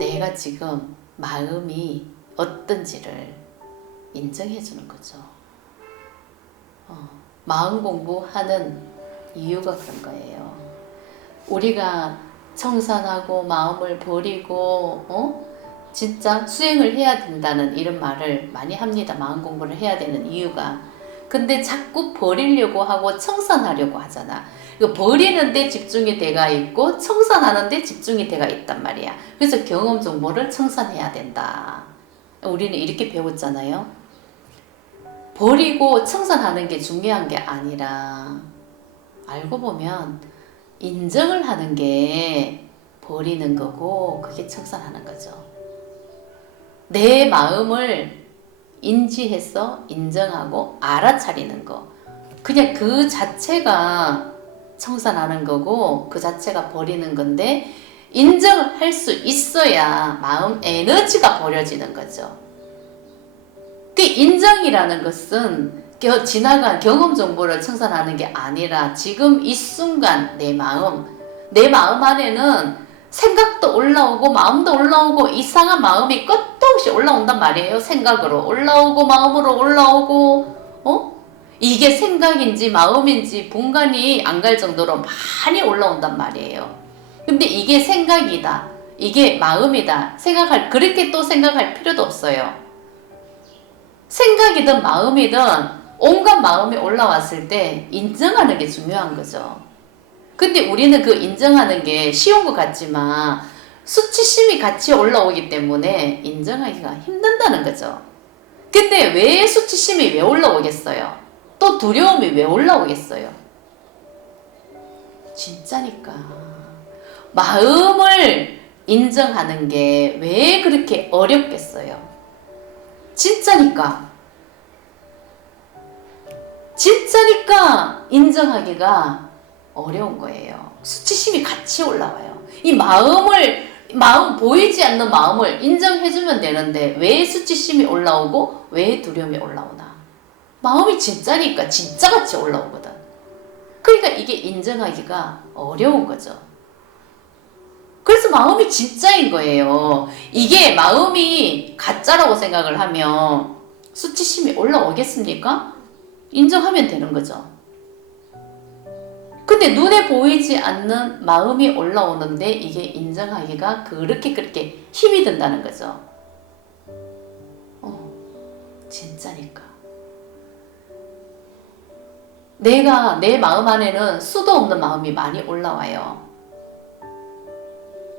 내가 지금 마음이 어떤지를 인정해 주는 거죠. 마음 공부하는 이유가 그런 거예요. 우리가 청산하고 마음을 버리고 진짜 수행을 해야 된다는 이런 말을 많이 합니다. 마음 공부를 해야 되는 이유가. 근데 자꾸 버리려고 하고 청산하려고 하잖아. 버리는 데 집중이 돼가 있고 청산하는 데 집중이 돼가 있단 말이야. 그래서 경험 정보를 청산해야 된다. 우리는 이렇게 배웠잖아요. 버리고 청산하는 게 중요한 게 아니라 알고 보면 인정을 하는 게 버리는 거고 그게 청산하는 거죠. 내 마음을 인지해서 인정하고 알아차리는 거. 그냥 그 자체가 청산하는 거고 그 자체가 버리는 건데 인정을 할 수 있어야 마음 에너지가 버려지는 거죠. 그 인정이라는 것은 지나간 경험 정보를 청산하는 게 아니라 지금 이 순간 내 마음 안에는 생각도 올라오고 마음도 올라오고 이상한 마음이 끝도 없이 올라온단 말이에요. 생각으로 올라오고 마음으로 올라오고 이게 생각인지 마음인지 분간이 안 갈 정도로 많이 올라온단 말이에요. 근데 이게 생각이다, 이게 마음이다 그렇게 또 생각할 필요도 없어요. 생각이든 마음이든 온갖 마음이 올라왔을 때 인정하는 게 중요한 거죠. 근데 우리는 그 인정하는 게 쉬운 것 같지만 수치심이 같이 올라오기 때문에 인정하기가 힘든다는 거죠. 근데 왜 수치심이 왜 올라오겠어요? 또 두려움이 왜 올라오겠어요? 진짜니까. 마음을 인정하는 게 왜 그렇게 어렵겠어요? 진짜니까 인정하기가 어려운 거예요. 수치심이 같이 올라와요. 이 마음 보이지 않는 마음을 인정해주면 되는데 왜 수치심이 올라오고 왜 두려움이 올라오나? 마음이 진짜니까 진짜같이 올라오거든. 그러니까 이게 인정하기가 어려운 거죠. 그래서 마음이 진짜인 거예요. 이게 마음이 가짜라고 생각을 하면 수치심이 올라오겠습니까? 인정하면 되는 거죠. 근데 눈에 보이지 않는 마음이 올라오는데 이게 인정하기가 그렇게 힘이 든다는 거죠. 진짜니까. 내 마음 안에는 수도 없는 마음이 많이 올라와요.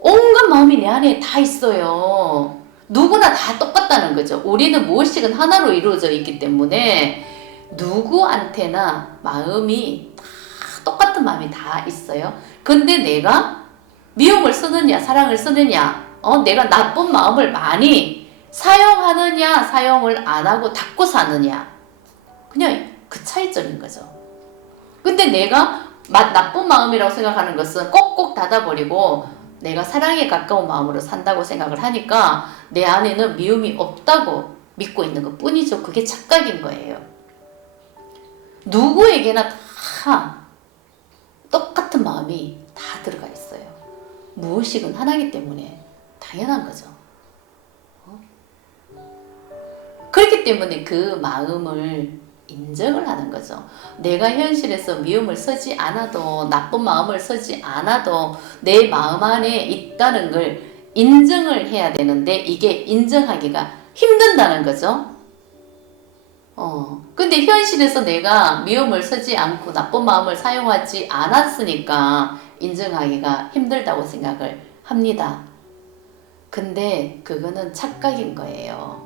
온갖 마음이 내 안에 다 있어요. 누구나 다 똑같다는 거죠. 우리는 무엇이든 하나로 이루어져 있기 때문에 누구한테나 마음이 다 똑같은 마음이 다 있어요. 근데 내가 미움을 쓰느냐 사랑을 쓰느냐 내가 나쁜 마음을 많이 사용하느냐 사용을 안 하고 닫고 사느냐 그냥 그 차이점인 거죠. 근데 내가 나쁜 마음이라고 생각하는 것은 꼭꼭 닫아버리고 내가 사랑에 가까운 마음으로 산다고 생각을 하니까 내 안에는 미움이 없다고 믿고 있는 것 뿐이죠. 그게 착각인 거예요. 누구에게나 다 똑같은 마음이 다 들어가 있어요. 무엇이건 하나이기 때문에 당연한 거죠. 그렇기 때문에 그 마음을 인정을 하는 거죠. 내가 현실에서 미움을 쓰지 않아도 나쁜 마음을 쓰지 않아도 내 마음 안에 있다는 걸 인정을 해야 되는데 이게 인정하기가 힘든다는 거죠. 근데 현실에서 내가 미움을 쓰지 않고 나쁜 마음을 사용하지 않았으니까 인정하기가 힘들다고 생각을 합니다. 근데 그거는 착각인 거예요.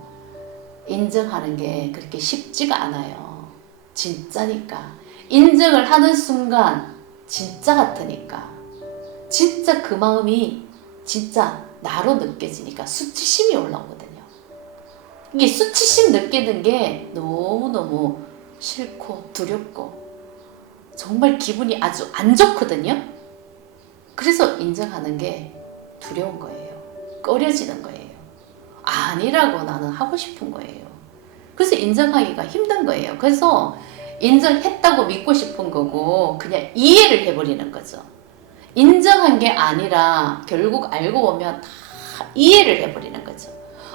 인정하는 게 그렇게 쉽지가 않아요. 진짜니까. 인정을 하는 순간 진짜 같으니까. 진짜 그 마음이 진짜 나로 느껴지니까 수치심이 올라오거든요. 이게 수치심 느끼는 게 너무너무 싫고 두렵고 정말 기분이 아주 안 좋거든요. 그래서 인정하는 게 두려운 거예요. 꺼려지는 거예요. 아니라고 나는 하고 싶은 거예요. 그래서 인정하기가 힘든 거예요. 그래서 인정했다고 믿고 싶은 거고 그냥 이해를 해버리는 거죠. 인정한 게 아니라 결국 알고 보면 다 이해를 해버리는 거죠.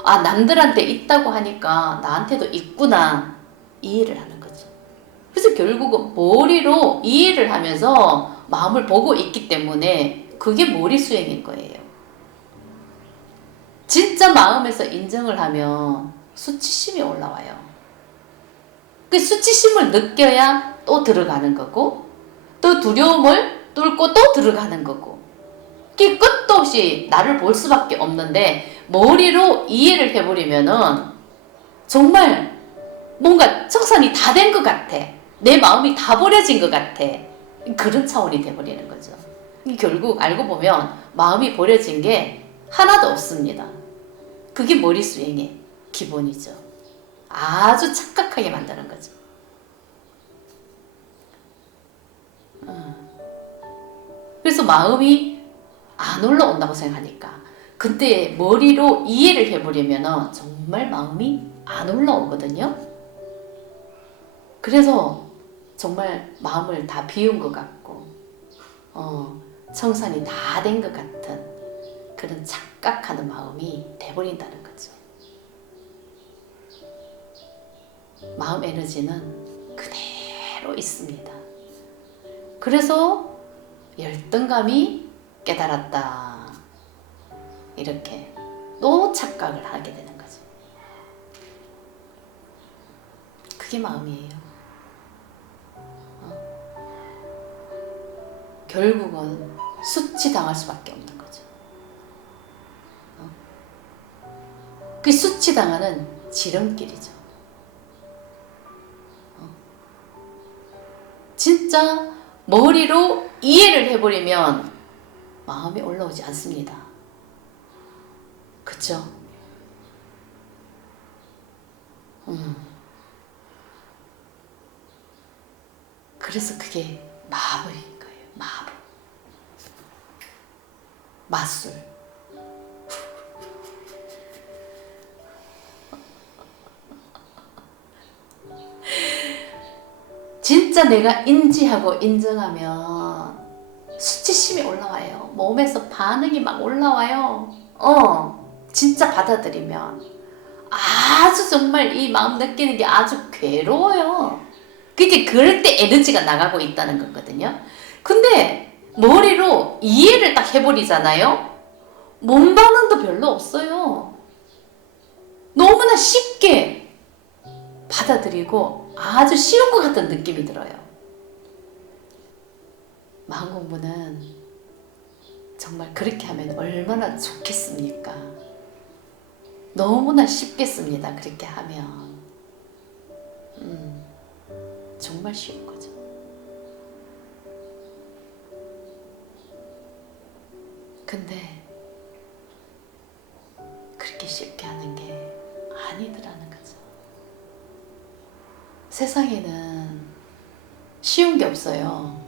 아, 남들한테 있다고 하니까 나한테도 있구나, 이해를 하는 거죠. 그래서 결국은 머리로 이해를 하면서 마음을 보고 있기 때문에 그게 머리 수행인 거예요. 진짜 마음에서 인정을 하면 수치심이 올라와요. 그 수치심을 느껴야 또 들어가는 거고, 또 두려움을 뚫고 또 들어가는 거고, 그 끝도 없이 나를 볼 수밖에 없는데 머리로 이해를 해버리면은 정말 뭔가 청산이 다 된 것 같아. 내 마음이 다 버려진 것 같아. 그런 차원이 돼버리는 거죠. 결국 알고 보면 마음이 버려진 게 하나도 없습니다. 그게 머리 수행의 기본이죠. 아주 착각하게 만드는 거죠. 그래서 마음이 안 올라온다고 생각하니까 그때 머리로 이해를 해버리면 정말 마음이 안 올라오거든요. 그래서 정말 마음을 다 비운 것 같고 청산이 다 된 것 같은 그런 착각하는 마음이 돼버린다는 거죠. 마음 에너지는 그대로 있습니다. 그래서 열등감이 깨달았다, 이렇게 또 착각을 하게 되는 거죠. 그게 마음이에요. 결국은 수치당할 수밖에 없는 거죠. 그 수치당하는 지름길이죠. 진짜 머리로 이해를 해버리면 마음이 올라오지 않습니다. 그쵸? 그래서 그게 마법인 거예요. 마법. 마술. 진짜 내가 인지하고 인정하면 수치심이 올라와요. 몸에서 반응이 막 올라와요. 진짜 받아들이면 아주 정말 이 마음 느끼는 게 아주 괴로워요. 그게 그럴 때 에너지가 나가고 있다는 거거든요. 근데 머리로 이해를 딱 해버리잖아요. 몸 반응도 별로 없어요. 너무나 쉽게 받아들이고 아주 쉬운 것 같은 느낌이 들어요. 마음 공부는 정말 그렇게 하면 얼마나 좋겠습니까? 너무나 쉽겠습니다. 그렇게 하면 정말 쉬운 거죠. 근데 그렇게 쉽게 하는 게 아니더라는 거죠. 세상에는 쉬운 게 없어요.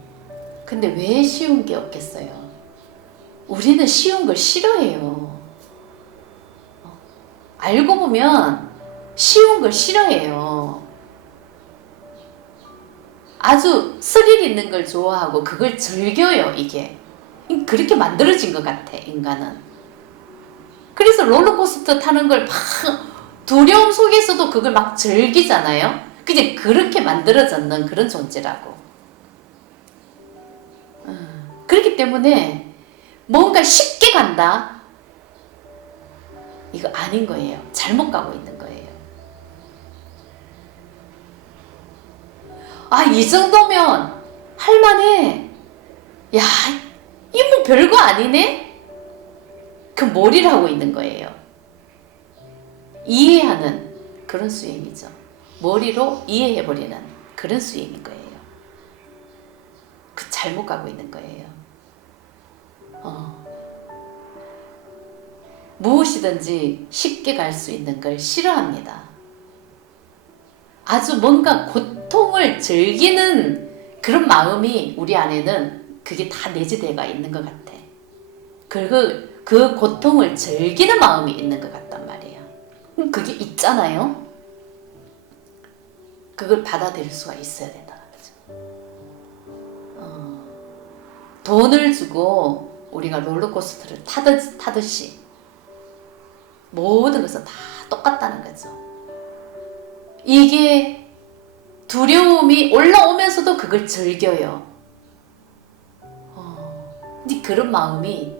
근데 왜 쉬운 게 없겠어요? 우리는 쉬운 걸 싫어해요. 알고 보면 쉬운 걸 싫어해요. 아주 스릴 있는 걸 좋아하고 그걸 즐겨요. 이게 그렇게 만들어진 것 같아, 인간은. 그래서 롤러코스터 타는 걸 막 두려움 속에서도 그걸 막 즐기잖아요. 그냥 그렇게 만들어졌는 그런 존재라고. 그렇기 때문에 뭔가 쉽게 간다? 이거 아닌 거예요. 잘못 가고 있는 거예요. 아, 이 정도면 할만해. 야, 이 뭐 별거 아니네? 그 머리를 하고 있는 거예요. 이해하는 그런 수행이죠. 머리로 이해해버리는 그런 수행인 거예요. 그 잘못 가고 있는 거예요. 무엇이든지 쉽게 갈 수 있는 걸 싫어합니다. 아주 뭔가 고통을 즐기는 그런 마음이 우리 안에는 그게 다 내재되어 있는 것 같아. 그 고통을 즐기는 마음이 있는 것 같단 말이야. 그게 있잖아요. 그걸 받아들일 수가 있어야 된다. 돈을 주고 우리가 롤러코스터를 타듯이 모든 것은 다 똑같다는 거죠. 이게 두려움이 올라오면서도 그걸 즐겨요. 근데 그런 마음이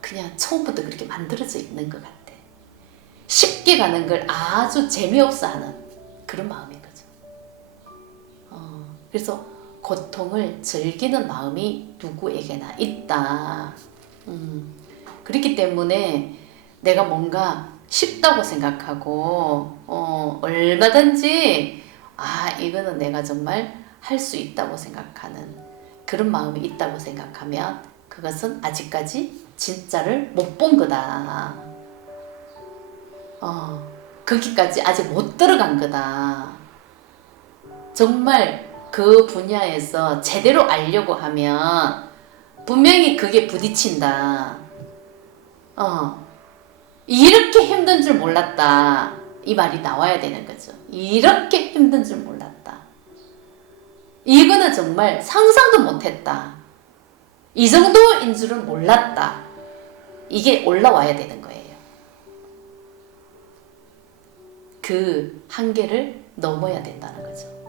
그냥 처음부터 그렇게 만들어져 있는 것 같아. 쉽게 가는 걸 아주 재미없어 하는 그런 마음인 거죠. 그래서 고통을 즐기는 마음이 누구에게나 있다. 그렇기 때문에 내가 뭔가 쉽다고 생각하고 얼마든지 이거는 내가 정말 할 수 있다고 생각하는 그런 마음이 있다고 생각하면 그것은 아직까지 진짜를 못 본 거다. 거기까지 아직 못 들어간 거다. 정말 그 분야에서 제대로 알려고 하면 분명히 그게 부딪힌다. 이렇게 힘든 줄 몰랐다. 이 말이 나와야 되는 거죠. 이렇게 힘든 줄 몰랐다. 이거는 정말 상상도 못했다. 이 정도인 줄은 몰랐다. 이게 올라와야 되는 거예요. 그 한계를 넘어야 된다는 거죠.